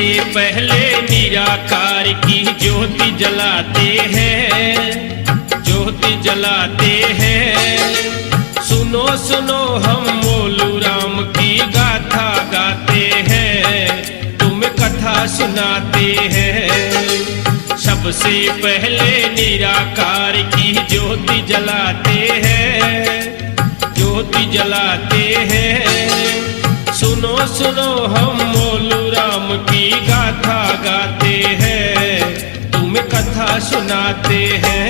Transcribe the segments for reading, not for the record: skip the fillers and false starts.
सबसे पहले निराकार की ज्योति जलाते हैं, ज्योति जलाते हैं। सुनो सुनो हम मोलू राम की गाथा गाते हैं, तुम्हें कथा सुनाते हैं। सबसे पहले निराकार की ज्योति जलाते हैं, ज्योति जलाते हैं। सुनो सुनो हम मोलू राम की गाथा गाते हैं, तुम्हें कथा सुनाते हैं।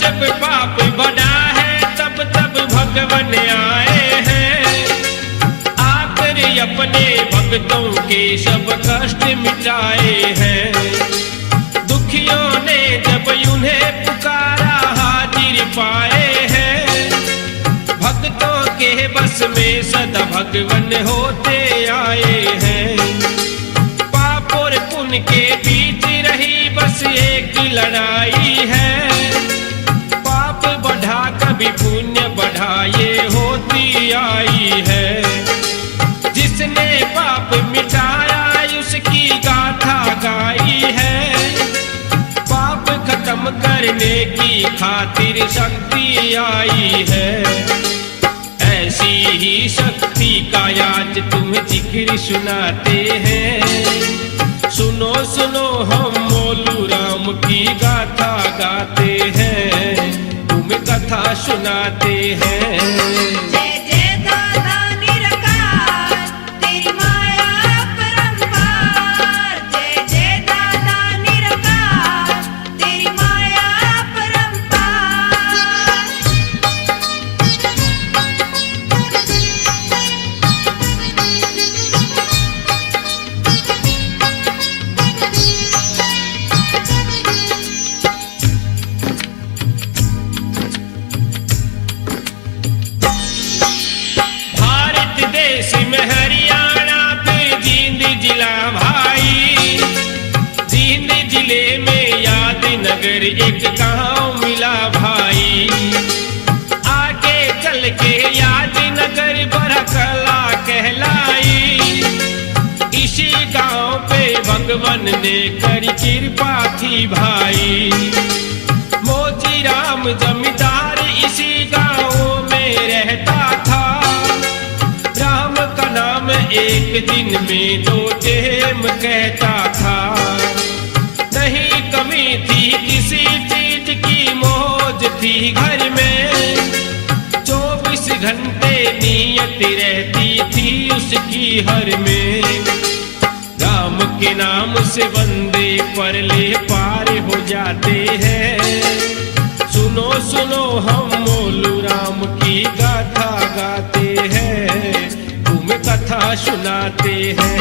जब पाप बढ़ा है तब तब भगवान आए हैं, आकर अपने भक्तों के सब कष्ट मिटाए हैं। दुखियों ने जब उन्हें पुकारा हाजिर पाए हैं, भक्तों के बस में सदा भगवान होते आए हैं। पाप और पुण्य के बीच रही बस एक लड़ाई है, कभी पुण्य बढ़ाए होती आई है। जिसने पाप मिटाया उसकी गाथा गाई है, पाप खत्म करने की खातिर शक्ति आई है। ऐसी ही शक्ति का आज तुम्हें जिक्र सुनाते हैं। सुनो सुनो हम मोलू राम की गाथा गाते हैं, कथा सुनाते हैं। जय जय दादा निराकार, तेरी माया परंपार। जय जय दादा निराकार, तेरी माया परंपार। एक गांव मिला भाई, आगे चल के याद नगर बड़ा कला कहलाई। इसी गांव पे भगवान ने करी कृपा थी भाई। मोची राम जमींदार इसी गांव में रहता था। राम का नाम एक दिन में 2 टेम कहता था। नहीं कमी थी किसी चीज की, मौज थी घर में। 24 घंटे नियत रहती थी उसकी हर में। राम के नाम से बंदे परले पार हो जाते हैं। सुनो सुनो हम मोलू राम की गाथा गाते हैं, तुम्हें कथा सुनाते हैं।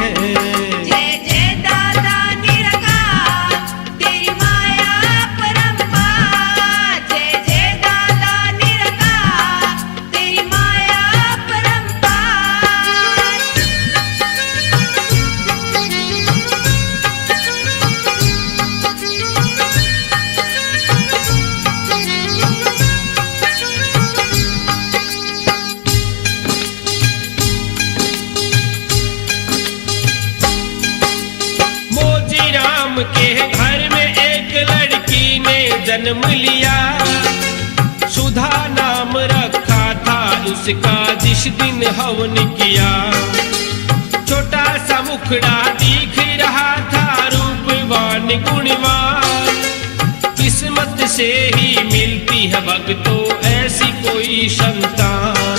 के घर में एक लड़की ने जन्म लिया। सुधा नाम रखा था उसका जिस दिन हवन किया। छोटा सा मुखड़ा दिख रहा था, रूपवान गुणवान। किस्मत से ही मिलती है भक्तों ऐसी कोई संतान।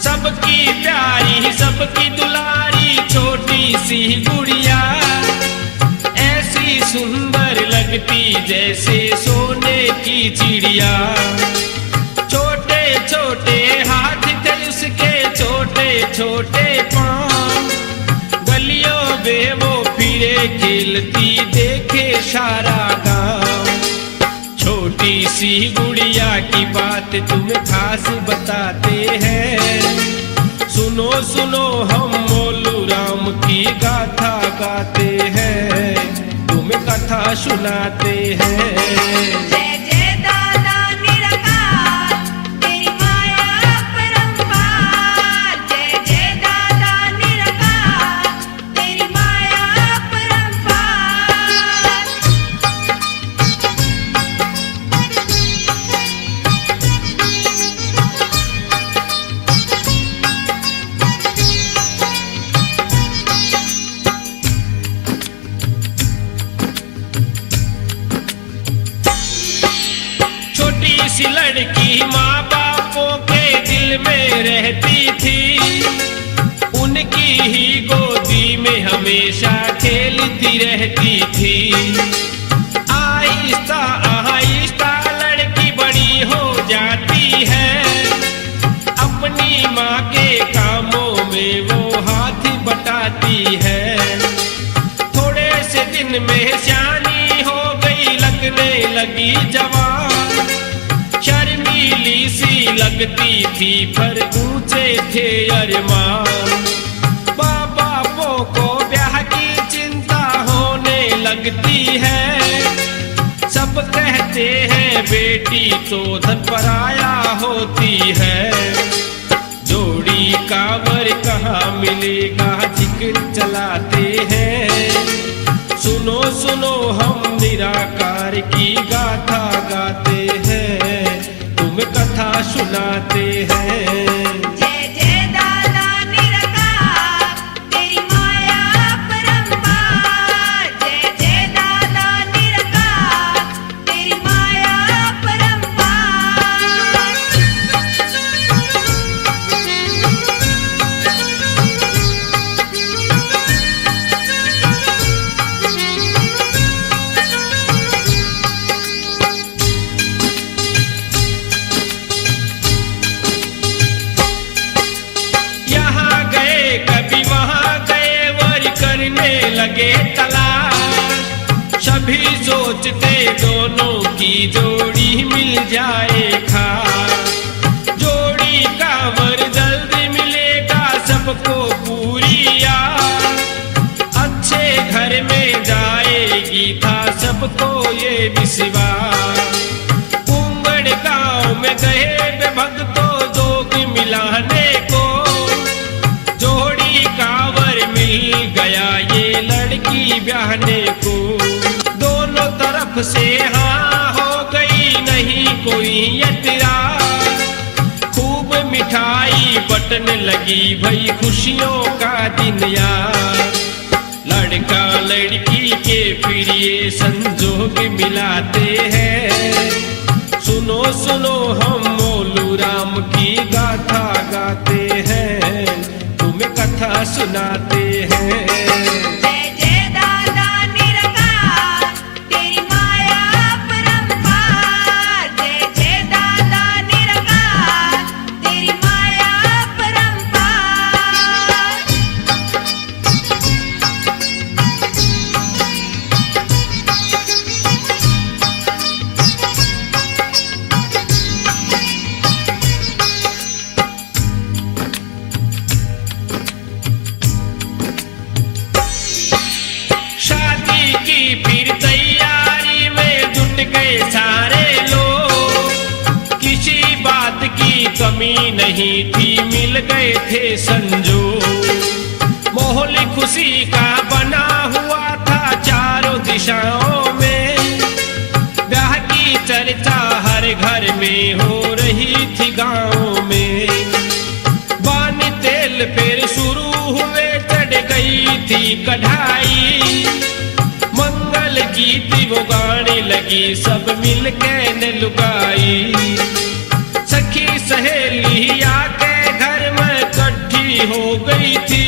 सबकी प्यारी सबकी दुलारी छोटी सी गुड़िया, सुंदर लगती जैसे सोने की चिड़िया। छोटे छोटे हाथ थे उसके, छोटे छोटे पांव। गली खेलती देखे सारा गांव। छोटी सी गुड़िया की बात तुम्हें खास बताते हैं। सुनो सुनो हम मोलू राम की गाथा गाते हैं, तुम्हें कथा सुनाते हैं। जय जय दादा निरंकार, तेरी माया अपरंपार। जय जय दादा निरंकार, तेरी माया अपरंपार। छोटी सी लड़की माँ बापों के दिल में रहती थी। उनकी ही गोदी में हमेशा खेलती रहती थी। आहिस्ता आहिस्ता लड़की बड़ी हो जाती है। अपनी माँ के कामों में वो हाथ बटाती है। थोड़े से दिन में सियानी हो गई, लगने लगी जवान। शर्मीली सी लगती थी पर ऊंचे थे अरमान। माँ बापों को ब्याह की चिंता होने लगती है। सब कहते हैं बेटी तो धन पराया होती है। जोड़ी कांवर कहाँ मिलेगा जिक्र चलाते हैं। सुनो सुनो हम निराकार की गाथा गाते हैं, तुम्हें कथा सुनाते हैं। जय जय दादा निरंकार, तेरी माया अपरंपार। जय जय दादा निरंकार, तेरी माया अपरंपार। यहाँ गए कभी वहाँ गए, वर करने लगे तलाश। सभी सोचते दोनों की जोड़ी मिल जाए खास। जोड़ी का वर जल्दी मिलेगा सबको पूरी याद। अच्छे घर में जाएगी था सबको ये विश्वास। कुंगड़ गांव में गए भक्तों जोग मिलाने को। जोड़ी कांवर मिल गया ये लड़की ब्याहने को। दोनों तरफ से हाँ हो गई, नहीं कोई एतराज। खूब मिठाई बटने लगी, भई खुशियों का दिन यार। लड़का लड़की के फिर ये संजोग मिलाते हैं। सुनो सुनो हम मोलू राम की गाथा गाते हैं, तुम्हें कथा सुनाते हैं। जय जय दादा निरंकार, तेरी माया अपरंपार। जय जय दादा निरंकार, तेरी माया अपरंपार। शादी की फिर तैयारी में जुट गए सारे लोग। किसी बात की कमी नहीं थी, मिल गए थे संजोग। माहौल खुशी का बना हुआ था चारों दिशाओं में। ब्याह की चर्चा हर घर में हो रही थी गाँव में। बान तेल फिर शुरू हुए, चढ़ गई थी कढ़ाई। मंगल गीत वो गाने लगी, सब मिल के ने लुगाई। सखी सहेली आके घर में इकट्ठी हो गई थी।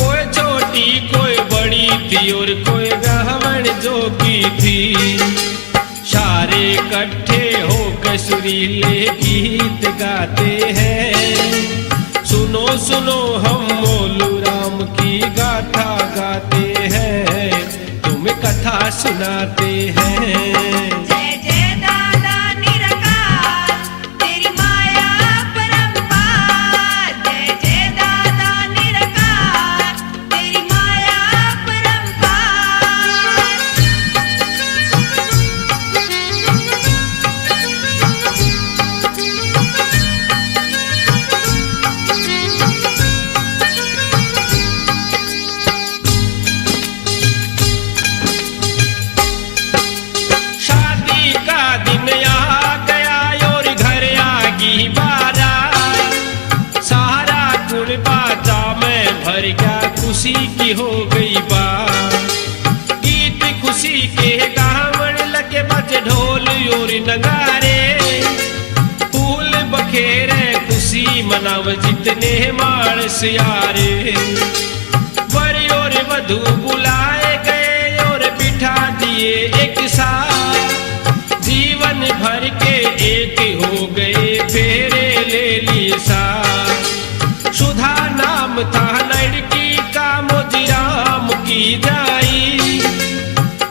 कोई छोटी कोई बड़ी थी और कोई ब्राह्मण जोगी थी। सारे इकट्ठे होकर सुरीले गीत गाते हैं। सुनो सुनो हम मोलू राम की गाथा गाते हैं, सुनाते हैं। जय जय दादा निरंकार तेरी माया परंपार। जय जय दादा निरंकार तेरी माया शादी का दिन आ गया और घर आगी बारात। सारा गुण बाजा में भर गया, खुशी की हो गई बात। गीत खुशी के गावण लगे, बजे ढोल और नगारे। फूल बखेरे खुशी मनाव जितने मानस यारे। वर और वधू बुलाए गए और बिठा दिए एक साथ। जीवन भर के एक हो गए, फेरे ले लिए साथ। सुधा नाम था लड़की का, मोजीराम की जाई।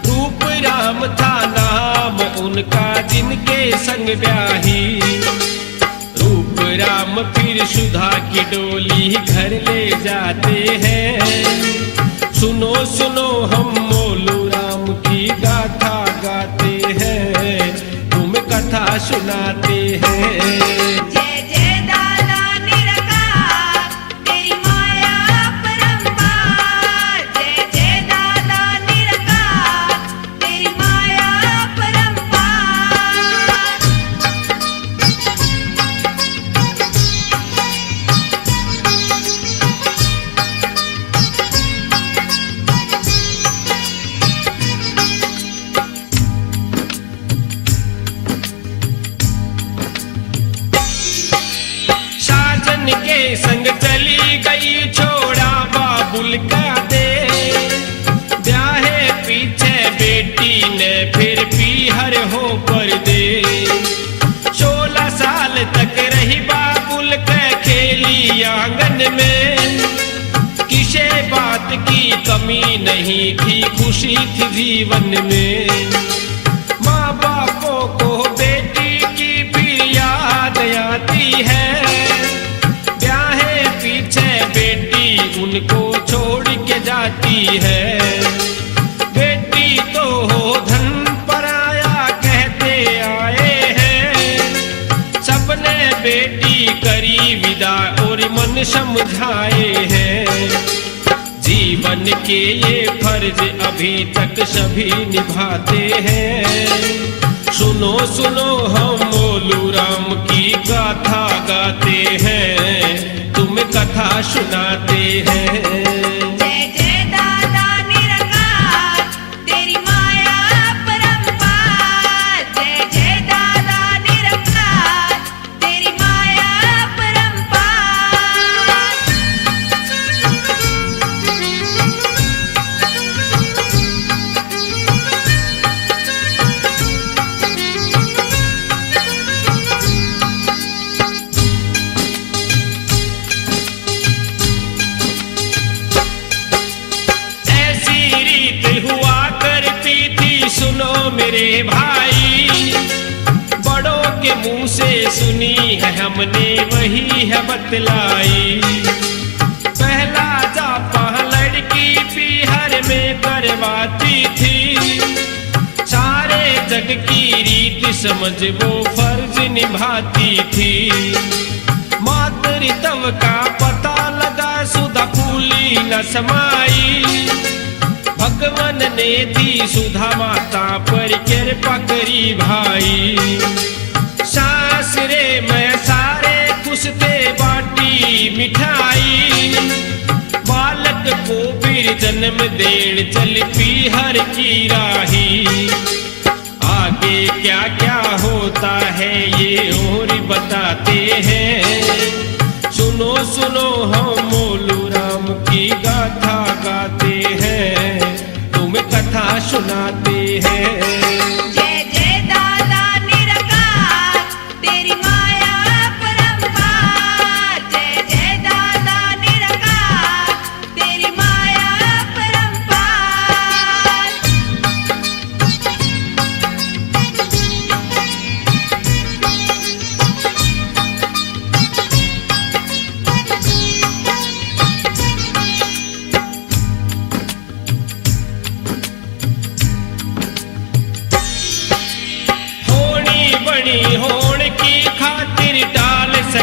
रूप राम था नाम उनका, जिनके संग ब्याही। रूप राम फिर सुधा की डोली घर ले जाते हैं। सुनो सुनो हम मोलू राम की गाथा गाते हैं, तुम कथा सुनाते हैं। जय जय दादा निरंकार तेरी माया परंपार। जय जय दादा निरंकार तेरी माया परंपार। साजन के संग चली गई, छोड़ा बाबुल का दे। ब्याहे पीछे बेटी ने फिर पीहर हो पर दे। 16 साल तक रही बाबुल के खेली आंगन में। किसे बात की कमी नहीं थी, खुशी थी जीवन में। माँ बापों को बेटी की फिर याद आती है। ब्याहे पीछे बेटी उनको छोड़ के जाती है। बेटी तो हो धन पराया कहते आए हैं। सबने बेटी करी विदा और मन समझाए हैं। जीवन के ये फर्ज अभी तक सभी निभाते हैं। सुनो सुनो हम मोलू राम की गाथा गाते हैं, तुम कथा सुनाते हैं। जय जय दादा निरंकार तेरी माया परंपार। जय जय दादा निरंकार तेरी माया परंपार। ऐसी रीत हुआ करती थी, सुनो मेरे भाई। बड़ों के मुंह से सुनी है हमने, वही है बतलाई। पहला जापा लड़की पीहर में करवाती थी। सारे जग की रीत समझ वो फर्ज निभाती थी। मातृत्व का पता लगा, सुधा फूली न समाई। भगवान ने दी सुधा माता पर कृपा करी भाई। सासरे में सारे खुश थे, बाटी मिठाई। बालक को फिर जन्म देण चल पीहर की राही। आगे क्या क्या होता है ये और बताते हैं। सुनो सुनो हम मोलू राम की गाथा गाते हैं, तुम कथा सुनाते हैं। जय जय दादा निरंकार तेरी माया परंपार। जय जय दादा निरंकार तेरी माया परंपार।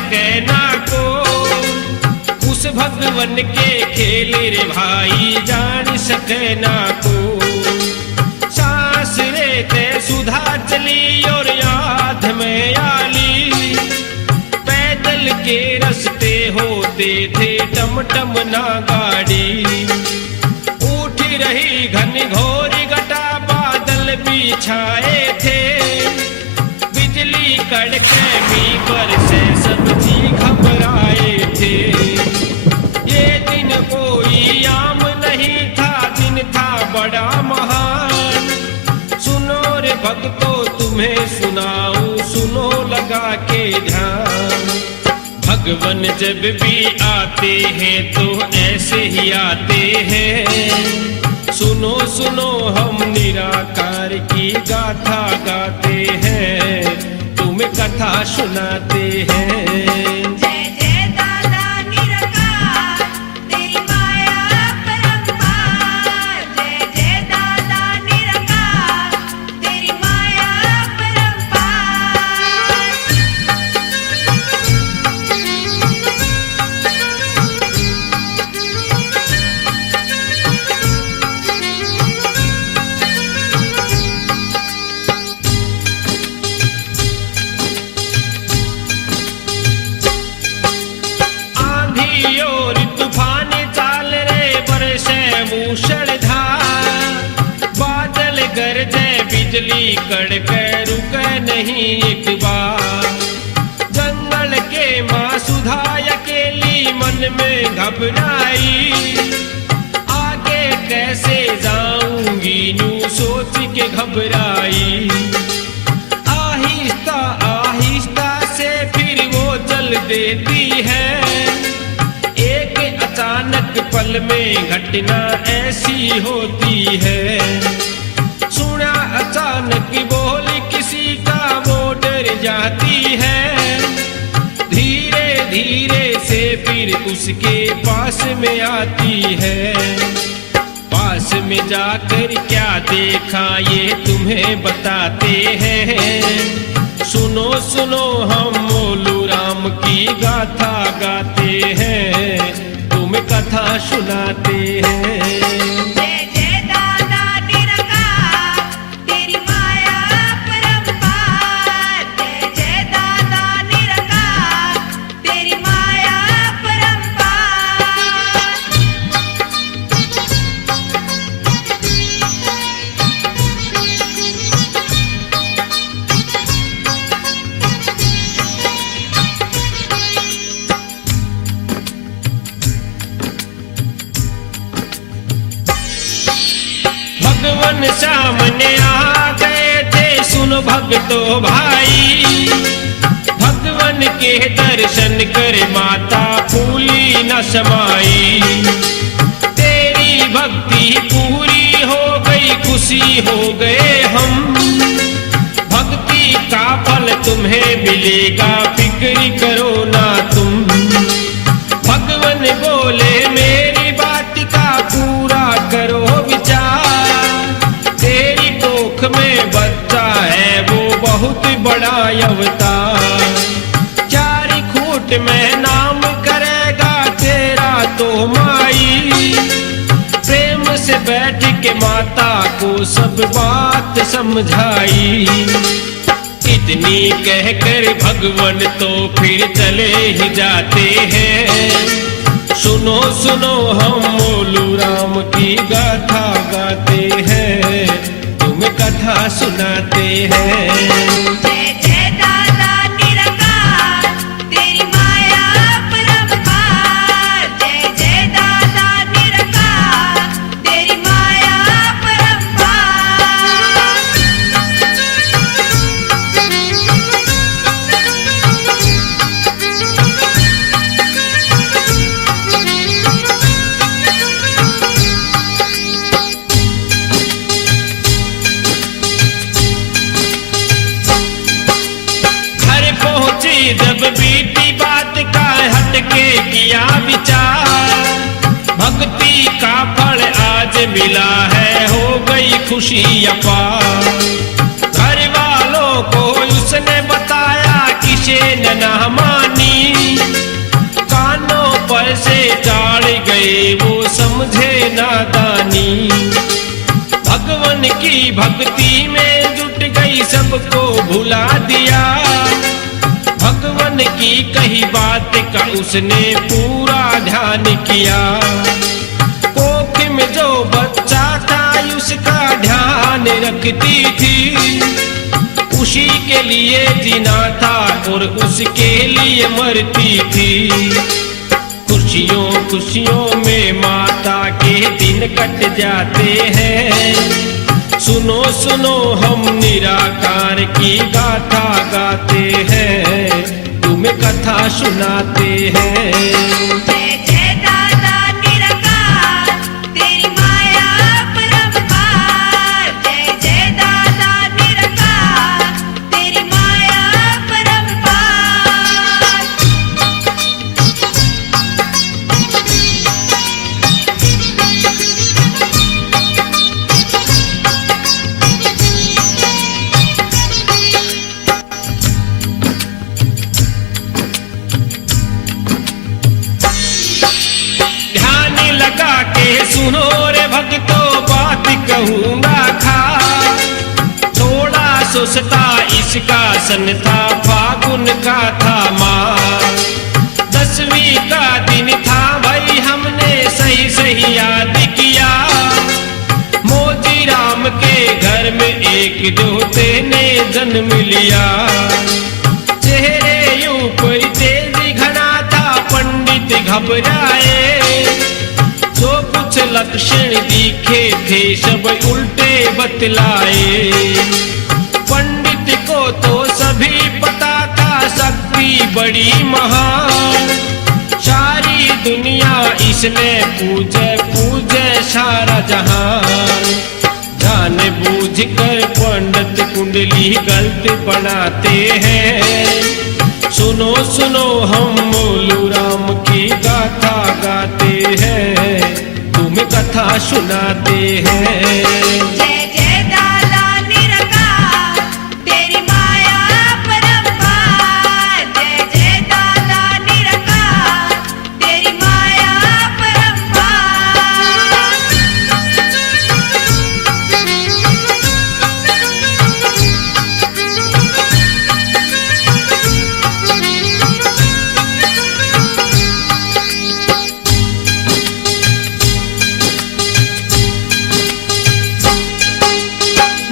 सके ना को, उस भगवन के खेल रे भाई जान सके ना को। सांस लेते सुधा चली और याद में आली, पैदल के रास्ते होते थे टमटम ना गाड़ी। उठ रही घनघोर घटा बादल भी छाए थे, बिजली कड़के मी पर से सब्जी घबराए थे। ये दिन कोई आम नहीं था, दिन था बड़ा महान। सुनो रे भक्तों तुम्हें सुनाऊं, सुनो लगा के ध्यान। भगवान जब भी आते हैं तो ऐसे ही आते हैं। सुनो सुनो हम निराकार की गाथा गाते हैं, तुम्हें कथा सुनाते हैं। जय जय दादा निराकार, तेरी माया परंपार। जय जय दादा निराकार, तेरी माया आंधी और तूफान चाल रे बरसे मूसलाधार, बादल गरजे बिजली कड़के रुके नहीं एक बार। जंगल के माँ सुधा अकेली मन में घबराई, आगे कैसे जाऊंगी नू सोच के घबराई। आहिस्ता आहिस्ता से फिर वो चल देती है, एक अचानक पल में घटना ऐसी होती है। सुना अचानक बोल किसी का वो डर जाती है, धीरे धीरे से फिर उसके पास में आती है। पास में जाकर क्या देखा ये तुम्हें बताते हैं। सुनो सुनो हम मोलू राम की गाथा गाते हैं, तुम्हें कथा सुनाते हैं। जय जय दादा निराकार, तेरी माया परंपार। जय जय दादा निराकार, तेरी माया परंपार। भगवान सामने आ गए थे सुनो भक्तों भाई, भगवान के दर्शन कर माता फूली न समाई। तेरी भक्ति पूरी हो गई खुशी हो गए हम, भक्ति का फल तुम्हें मिलेगा फिक्र करो ना तुम। भगवान बोले मेरी बात का पूरा करो विचार, तेरी कोख में बच्चा है वो बहुत बड़ा अवतार। चार खूट में नाम करेगा तेरा तो माई, प्रेम से बैठ के माता को सब बात समझाई। इतनी कहकर भगवान तो फिर चले ही जाते हैं। सुनो सुनो हम मोलू राम की गाथा गाते हैं, तुम्हें कथा सुनाते हैं। जय जय दादा निराकार, तेरी माया परंपार। जय जय दादा निराकार, तेरी माया परंपार। जब बीती बात का हटके किया विचार, भक्ति का फल आज मिला है हो गई खुशी अपार। घर वालों को उसने बताया किसे न मानी, भुला दिया। भगवान की कही बात का उसने पूरा ध्यान किया। कोख में जो बच्चा था उसका ध्यान रखती थी। उसी के लिए जीना था और उसके लिए मरती थी। खुशियों खुशियों में माता के दिन कट जाते हैं। सुनो सुनो हम निराकार की गाथा गाते हैं, तुम्हें कथा सुनाते हैं। जय जय दादा निराकार, तेरी माया परंपार। जय जय दादा निराकार, तेरी माया परंपार। ध्यान लगा के सुनो रे भक्तो बात कहूंगा खा। थोड़ा सुस्ता इसका सन था, फागुन का था माँ। 10वीं का दिन था भाई, हमने सही सही याद किया। मोती राम के घर में एक जोते ने जन्म लिया। चेहरे ऊपर तेजी घना था, पंडित घबराए। जो कुछ लक्षण दिखे थे सब उल्टे बतलाए। पंडित को तो सभी पता था शक्ति बड़ी महान। सारी दुनिया इसने पूजे पूजे सारा जहान। जान बूझ कर पंडित कुंडली गलत बनाते हैं। सुनो सुनो हम मोलू राम की गाथा गाते हैं, तुम्हें कथा सुनाते हैं। जय जय दादा निराकार, तेरी माया परंपार। जय जय दादा निराकार, तेरी माया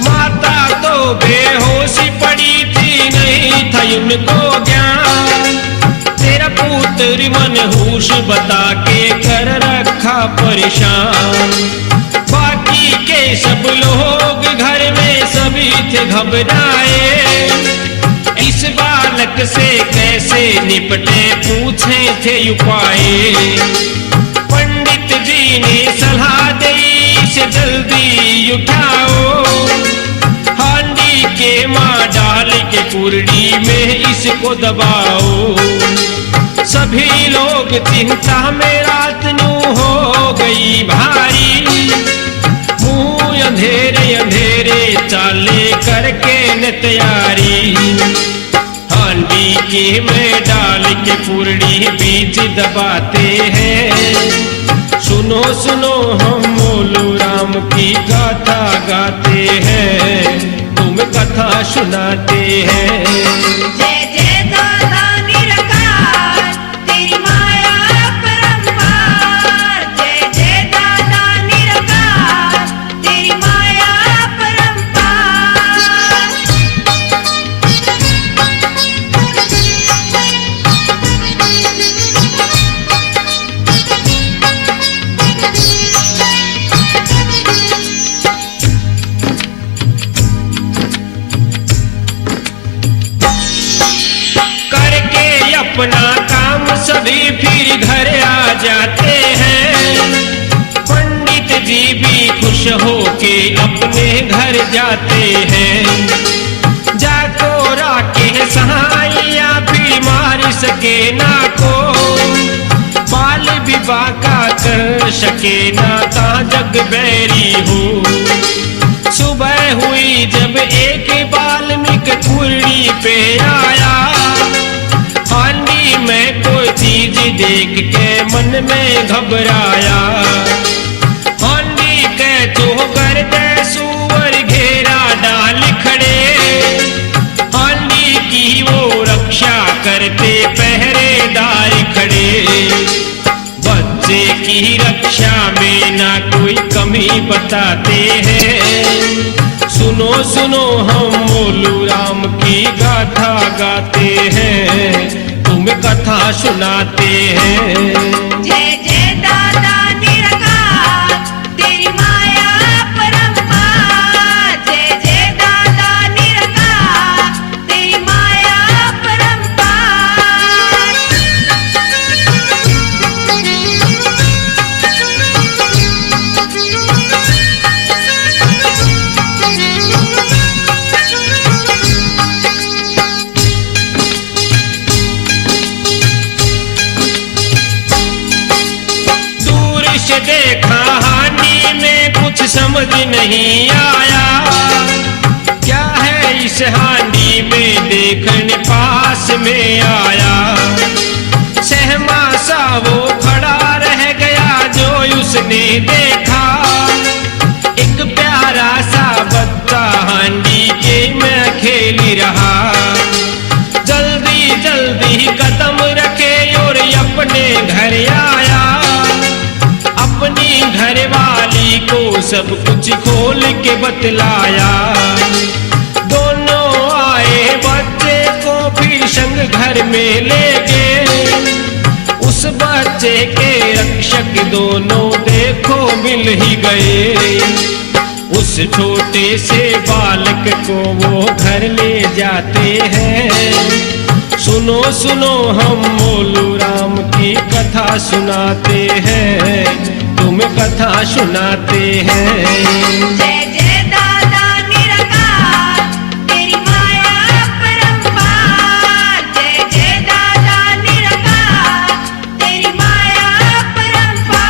माता तो बेहोशी पड़ी थी, नहीं था उनको ज्ञान। तेरा पुत्र मनहूस बता के कर रखा परेशान। बाकी के सब लोग घर में सभी थे घबराए। इस बालक से कैसे निपटे पूछे थे उपाय। पंडित जी ने सलाह दी से जल्दी उठाओ। हांडी के माँ डाल के कुरड़ी में इसको दबाओ। सभी लोग चिंता में रात नू हो गई भारी। मुंह अंधेरे अंधेरे चाले करके न तैयारी। हांडी के में डाल के कुरड़ी बीच दबाते हैं। सुनो सुनो हम मोलू राम की गाथा गाते हैं, तुम्हें कथा सुनाते हैं। जय जय दादा निराकार, तेरी माया परंपार। जय जय दादा निराकार, तेरी माया करके अपना काम सभी फिर घर आ जाते हैं। पंडित जी भी खुश होके अपने घर जाते हैं। जाको राके सहाइया भी मार सके ना को। बाल विवाह का कर सके ना ता जग बैरी हो। सुबह हुई जब एक बाल्मीक कुरड़ी पे आया। हांडी में कोई चीज देख के मन में घबराया। हांडी के चोगर दे सुअर घेरा डाल खड़े। सुनाते हैं। जय जय दादा निरंकार तेरी माया परंपार। जय जय दादा निरंकार तेरी माया देखा हानि में कुछ समझ नहीं आया, क्या है इस हानि में देखने पास में आया। सहमा सा वो खड़ा रह गया जो उसने देखा, एक प्यारा सा बच्चा हांडी के में खेल रहा। जल्दी जल्दी कदम रखे और अपने घर आया, अपनी घरवाली को सब कुछ खोल के बतलाया। दोनों आए बच्चे को फिर संग घर में ले गए, उस बच्चे के रक्षक दोनों देखो मिल ही गए। उस छोटे से बालक को वो घर ले जाते हैं। सुनो सुनो हम मोलू राम की कथा सुनाते हैं, तुम्हें कथा सुनाते हैं। जय जय दादा निरंकार तेरी माया परंपार। जय जय दादा निरंकार तेरी माया परंपार।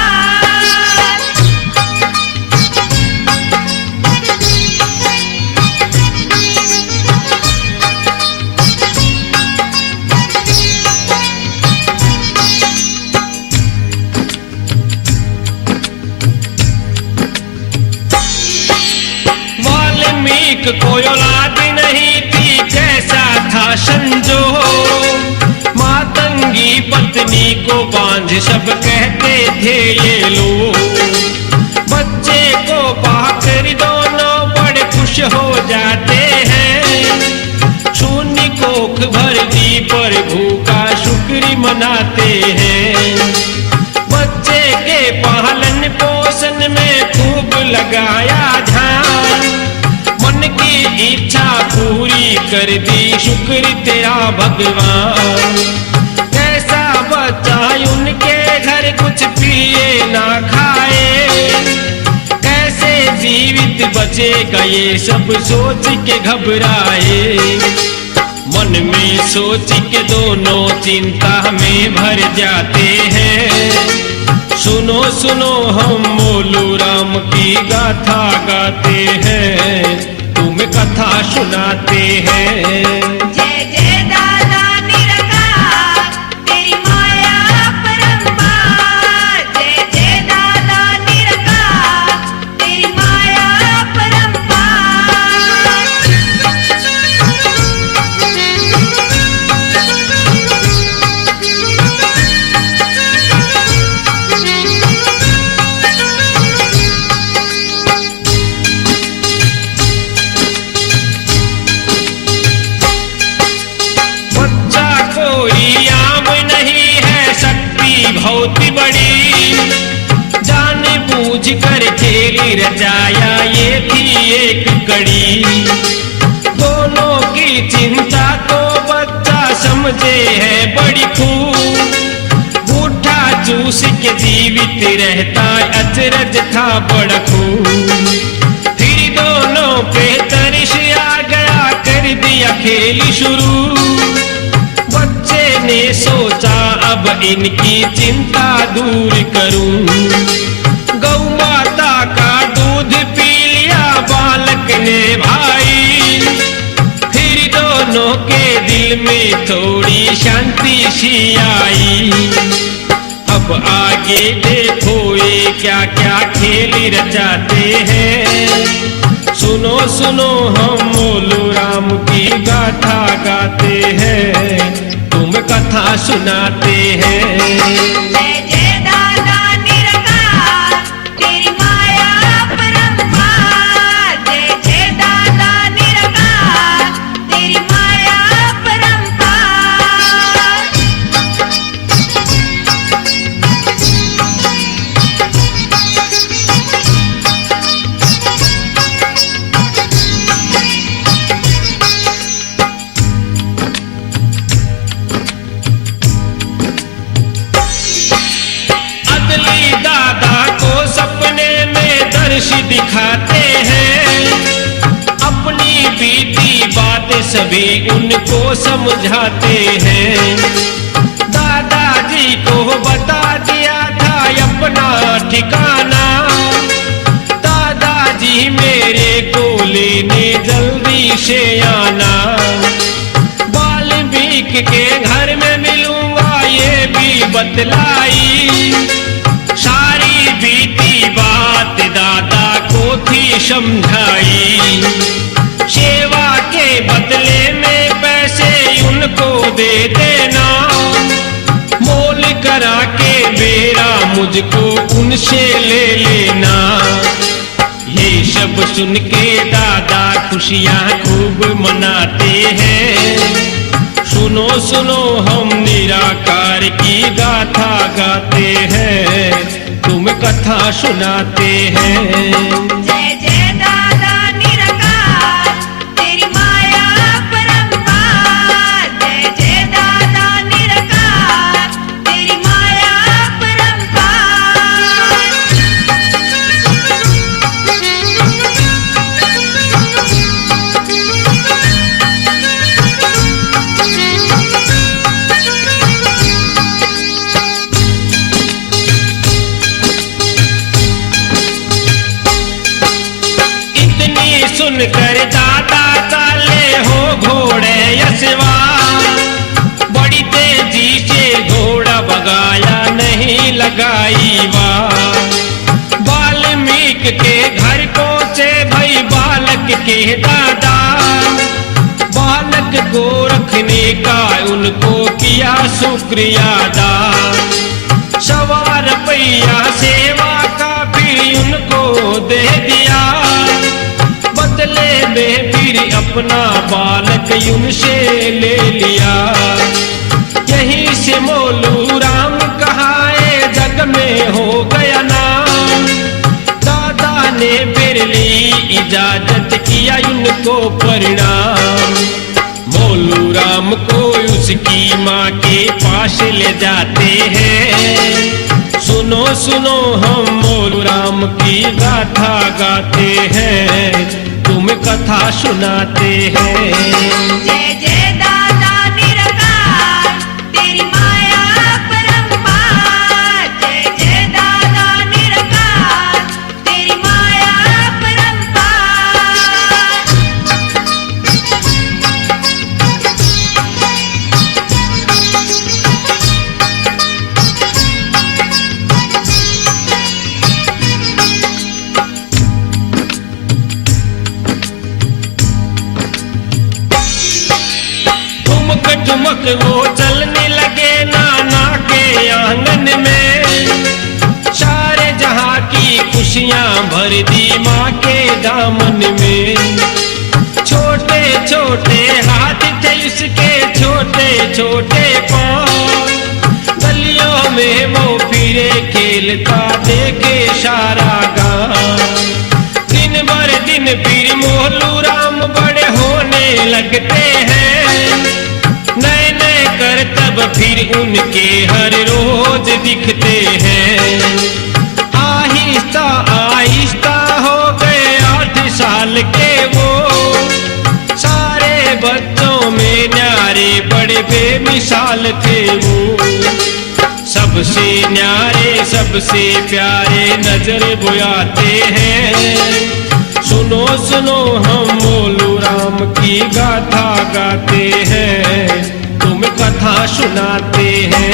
कोई औलाद नहीं थी, कैसा था संजोग। मातंगी पत्नी को बांझ सब कहते थे ये लोग। बच्चे को पाकर दोनों बड़े खुश हो जाते हैं। शून्य कोख भर दी पर भूखा शुक्र मनाते हैं। बच्चे के पालन पोषण में खूब लगाया ध्यान, मन की इच्छा पूरी कर दी शुक्र तेरा भगवान। कैसा बच्चा उनके घर कुछ पिए ना खाए, कैसे जीवित बचेगा ये सब सोच के घबराए। मन में सोच के दोनों चिंता में भर जाते हैं। सुनो सुनो हम मोलू राम की गाथा गाते हैं, तुम्हें कथा सुनाते हैं। जय जय दादा निरंकार तेरी माया परंपार। जय जय दादा निरंकार तेरी माया परंपार। बहुत बड़ी जान बूझ कर खेली रचाया ये थी एक कड़ी। दोनों की चिंता तो बच्चा समझे है बड़ी खूब। बूढ़ा चूस के जीवित रहता अचरज था बड़ा खूब। फिर दोनों पे तरस आ गया कर दिया खेल शुरू। ने सोचा अब इनकी चिंता दूर करूं। गौ माता का दूध पी लिया बालक ने भाई। फिर दोनों के दिल में थोड़ी शांति सी आई। अब आगे देखो ये क्या क्या खेल रचाते हैं। सुनो सुनो हम मोलू राम की गाथा गाते हैं, तुम्हें कथा सुनाते हैं। जय जय दादा निरंकार तेरी माया परंपार। जय जय दादा निरंकार तेरी माया परंपार। दिखाते हैं, अपनी बीती बातें सभी उनको समझाते हैं। दादाजी को बता दिया था अपना ठिकाना, दादाजी मेरे को लेने जल्दी से आना। वाल्मीकि के घर में मिलूंगा ये भी बतलाई, सारी बीती बात दादा को थी समझाई। सेवा के बदले में पैसे उनको दे देना, मोल करा के बेरा मुझको उनसे ले लेना। ये सब सुन के दादा खुशियां खूब मनाते हैं। सुनो सुनो हम निराकार की गाथा गाते हैं, तुम कथा सुनाते हैं। जय जय दादा निराकार, तेरी माया परंपार। जय जय दादा निराकार, तेरी माया सुनकर दादा चाले हो घोड़े यशवा, बड़ी तेजी से घोड़ा भगाया नहीं लगाई वाह। वाल्मीकि के घर पहुंचे भाई बालक के दादा, बालक को रखने का उनको किया शुक्रिया दा। सवार पैया सेवा का भी उनको दे दिया, बदले में फिर अपना बालक उनसे ले लिया। यहीं से मोलू राम कहाए जग में हो गया नाम, दादा ने फिर ली इजाजत किया उनको प्रणाम। मोलू राम को उसकी माँ के पास ले जाते हैं, सुनो सुनो हम मोलू राम की गाथा गाते हैं, तुम कथा सुनाते हैं। जय जय दादा निराकार, तेरी माया परंपार। जय जय दादा निराकार, तेरी माया ठुमक वो चलने लगे नाना के आंगन में, सारे जहां की खुशियां भर दी माँ के दामन में। छोटे छोटे हाथ थे उसके छोटे छोटे पांव, गलियों में वो फिरे खेलता देखे सारा गांव। दिन भर दिन फिर मोलू राम बड़े होने लगते हैं, तब फिर उनके हर रोज दिखते हैं। आहिस्ता आहिस्ता हो गए 8 साल के वो, सारे बच्चों में न्यारे बड़े बेमिसाल थे वो। सबसे न्यारे सबसे प्यारे नजर बुलाते हैं, सुनो सुनो हम मोलू राम की गाथा गाते हैं, तुम कथा सुनाते हैं।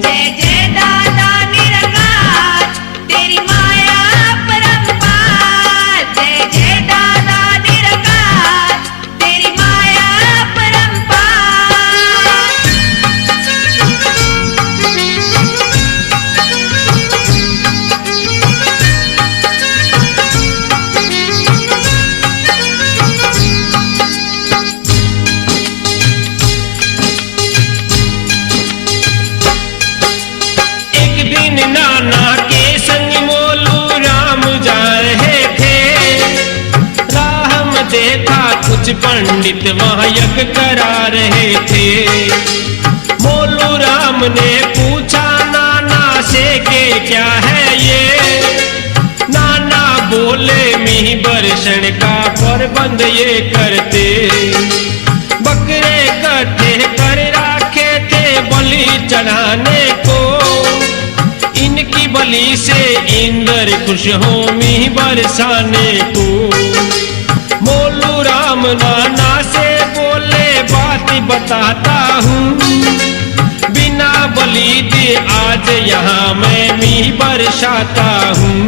जय जय दादा निराकार, तेरी माया परंपार। जय जय दादा निराकार, तेरी माया नाना के संग मोलू राम जा रहे थे, राह में देखा कुछ पंडित वहां यज्ञ करा रहे थे। मोलू राम ने पूछा नाना से के क्या है ये, नाना बोले मी बरसण का प्रबंध ये करते। बकरे इकट्ठे कर रखे थे बलि चढ़ाने को, इनकी बलि से इंद्र खुश हो मी बरसाने को। मोलू राम नाना से बोले बात बताता हूँ, बिना बलि दे आज यहाँ मैं मी बरसाता हूँ।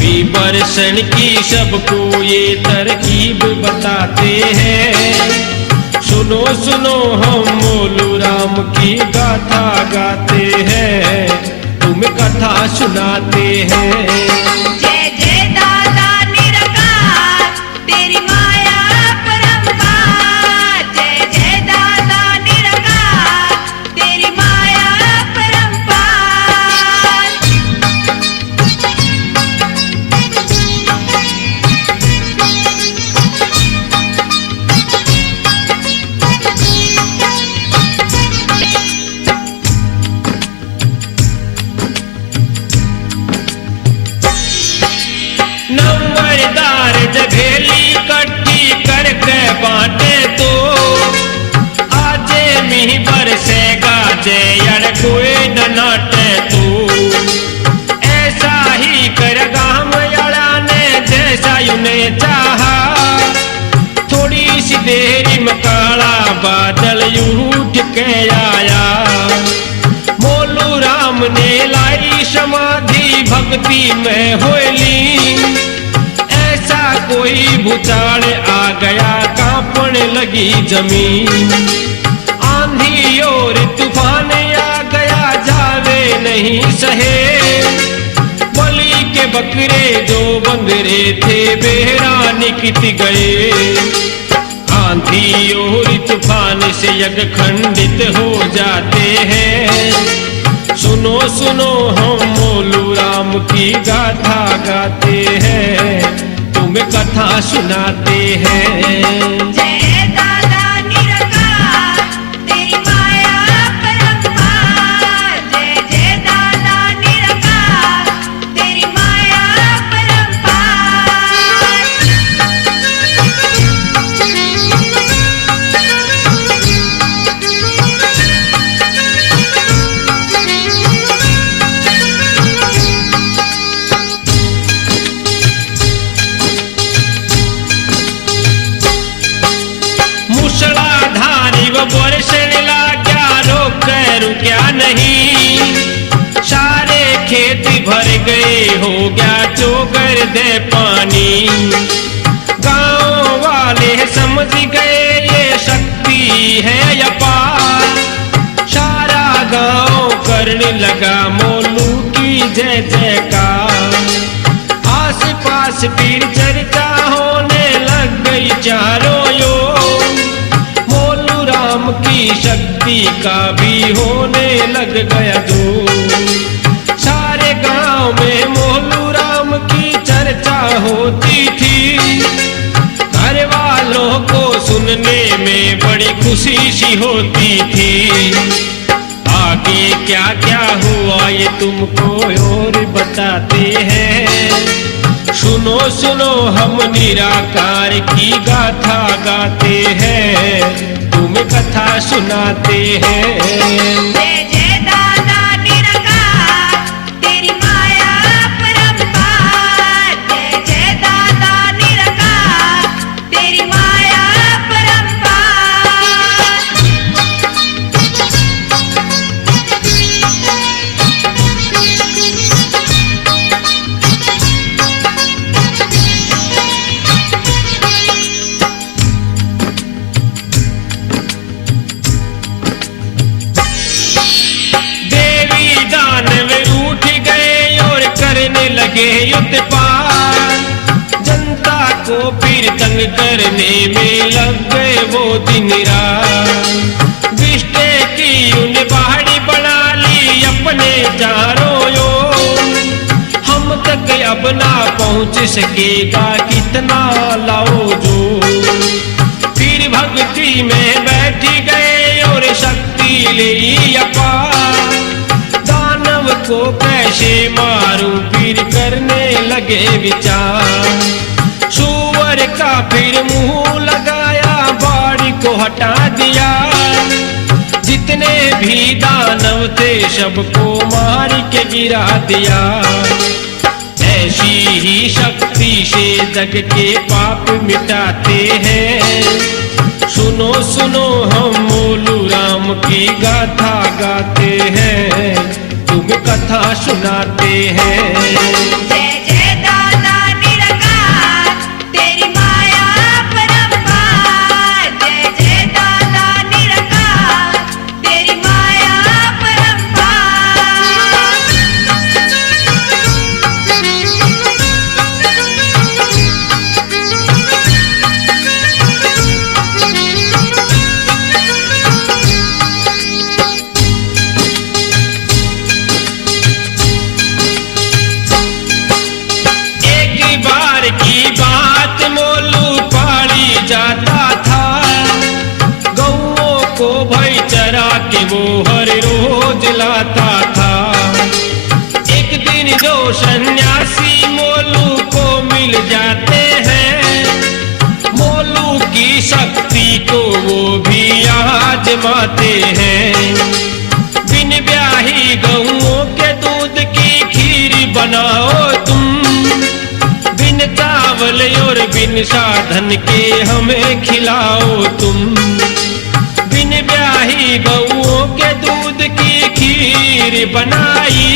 मी बरसण की सबको ये तरकीब बताते हैं, सुनो सुनो हम मोलू राम की गाथा गाते हैं, तुम्हें कथा सुनाते हैं। जय जय दादा निरंकार तेरी माया परंपार, जय जय दादा निरंकार तेरी माया परंपार। नंबरदार जघेली इकट्ठी करके बांटे तो, आजे मी बरसेगा जय कोई न नाटे तो। ऐसा ही कर गाम यारा ने जैसा उन्हें चाहा, थोड़ी सी देरी में काला बादल उठ के आया। मोलू राम ने लाई समाधि भक्ति में होली, कोई भूचाल आ गया कांपने लगी जमीन। आंधी और तूफान आ गया जावे नहीं सहे, बलि के बकरे जो बंदरे थे बेहरा निकट गए। आंधी और तूफान से यज्ञ खंडित हो जाते हैं, सुनो सुनो हम मोलू राम की गाथा गाते हैं, तुम्हें कथा सुनाते हैं। जय दादा निरंकार तेरी माया परंपार, जय जय दादा निरंकार तेरी माया परंपार। मूसलाधारी व बरसण लगा रुक्या नहीं, सारे खेत भर गए हो गया चोगर दे पानी। गांव वाले समझ गए ये शक्ति है अपार, सारा गांव करने लगा मोलू की जय जयकार। आस पास फिर चर्चा होने लग गई चारों ओर, मोलू राम की शक्ति का भी होने लग गया जो। सारे गांव में मोलू राम की चर्चा होती थी, घर वालों को सुनने में बड़ी खुशी सी होती थी। आगे क्या क्या हुआ ये तुमको और बताते हैं, सुनो सुनो हम निराकार की गाथा गाते हैं, तुम्हें कथा सुनाते हैं। जय जय दादा निरंकार तेरी माया परंपार, जय जय दादा निरंकार तेरी माया परंपार। युद्ध पार, जनता को फिर तंग करने में लग गए वो दिन रात। विष्टे की उन पहाड़ी बना ली अपने चारों ओर, हम तक अब ना पहुंच सकेगा कितना लाओ जो। फिर भक्ति में बैठ गए और शक्ति ले अपार, दानव को कैसे मारूं, फिर करने लगे विचार। सूअर का फिर मुंह लगाया, बाड़ी को हटा दिया। जितने भी दानव थे सबको मार के गिरा दिया। ऐसी ही शक्ति से जग के पाप मिटाते हैं। सुनो सुनो हम मोलू राम की गाथा गाते हैं, तुम्हें कथा सुनाते हैं। जय जय दादा निरंकार, तेरी माया परंपार। जय जय दादा निरंकार, तेरी माया की बात मोलू पाड़ी जाता था। गौओं को भई चरा के वो हर रोज लाता था। एक दिन जो सन्यासी मोलू को मिल जाते हैं, मोलू की शक्ति को वो भी आजमाते हैं। बिन ब्याही गौओं के दूध की खीर बनाओ तुम, चावल और बिन साधन के हमें खिलाओ तुम। बिन ब्याही गौओं के दूध की खीर बनाई,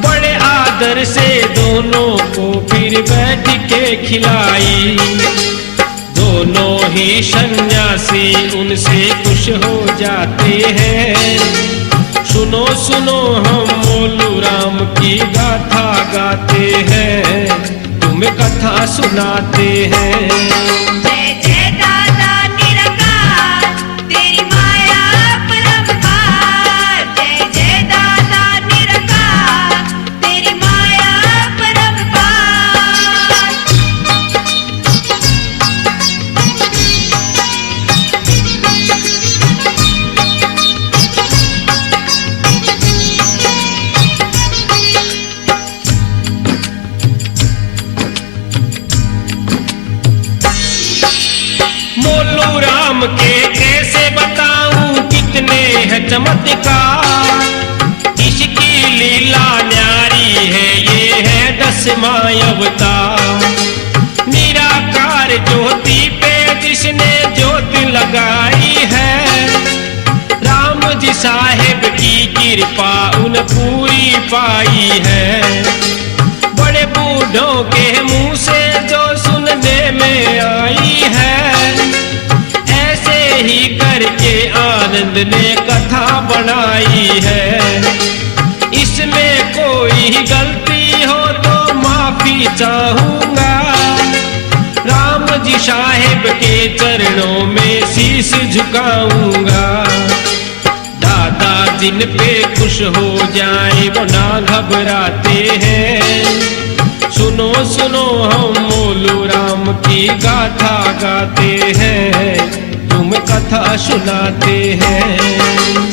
बड़े आदर से दोनों को फिर बैठ के खिलाई। दोनों ही सन्यासी उनसे खुश हो जाते हैं। सुनो सुनो हम मोलू राम की गाथा गाते हैं, तुम्हें कथा सुनाते हैं। जय जय दादा निरंकार, तेरी माया परंपार। जय जय दादा निरंकार, तेरी माया मोलू राम के कैसे बताऊं कितने है चमत्कार। इसकी लीला न्यारी है, ये है 10वां अवतार। निराकार ज्योति पे जिसने ज्योति लगाई है, राम जी साहेब की कृपा उन पूरी पाई है। बड़े बूढ़ों के मुंह से जो सुनने में आई है, ही करके आनंद ने कथा बनाई है। इसमें कोई गलती हो तो माफी चाहूंगा। राम जी साहेब के चरणों में शीश झुकाऊंगा। दादा जिन पे खुश हो जाए वो ना घबराते हैं। सुनो सुनो हम मोलू राम की गाथा गाते हैं, कथा सुनाते हैं।